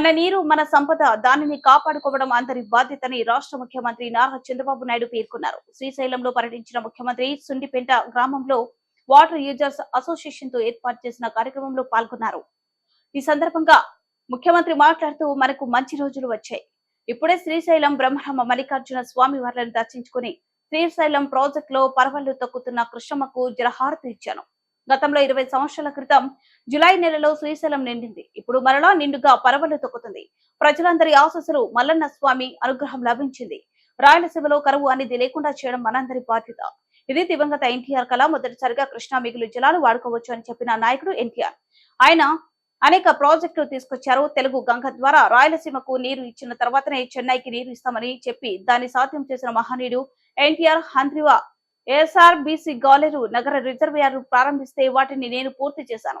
మన నీరు మన సంపద, దానిని కాపాడుకోవడం అందరి బాధ్యతని రాష్ట్ర ముఖ్యమంత్రి నారా చంద్రబాబు నాయుడు పేర్కొన్నారు. శ్రీశైలంలో పర్యటించిన ముఖ్యమంత్రి సుండిపేట గ్రామంలో వాటర్ యూజర్స్ అసోసియేషన్ తో ఏర్పాటు చేసిన కార్యక్రమంలో పాల్గొన్నారు. ఈ సందర్భంగా ముఖ్యమంత్రి మాట్లాడుతూ, మనకు మంచి రోజులు వచ్చాయి. ఇప్పుడే శ్రీశైలం బ్రహ్మరమ మల్లికార్జున స్వామి వారిని దర్శించుకుని శ్రీశైలం ప్రాజెక్టులో పరవళ్లు తొక్కుతున్న కృష్ణమ్మకు జలహారతి ఇచ్చాను. గతంలో 20 సంవత్సరాల క్రితం జులై నెలలో శ్రీశైలం నిండింది. ఇప్పుడు మరలా నిండుగా పరవళ్లు తొక్కుతుంది. ప్రజలందరి ఆశీస్సులు, మల్లన్న స్వామి అనుగ్రహం లభించింది. రాయలసీమలో కరువు అనేది లేకుండా చేయడం మనందరి బాధ్యత. ఇది దివంగత ఎన్టీఆర్ కళ. మొదటిసారిగా కృష్ణా మిగులు జలాలు వాడుకోవచ్చు అని చెప్పిన నాయకుడు ఎన్టీఆర్. ఆయన అనేక ప్రాజెక్టులు తీసుకొచ్చారు. తెలుగు గంగ ద్వారా రాయలసీమకు నీరు ఇచ్చిన తర్వాతనే చెన్నైకి నీరు ఇస్తామని చెప్పి దాన్ని సాధ్యం చేసిన మహనీయుడు ఎన్టీఆర్. హంద్రివా ఏఎస్ఆర్బీసీ గాలేరు నగర రిజర్వాయర్ ప్రారంభిస్తే వాటిని నేను పూర్తి చేశాను.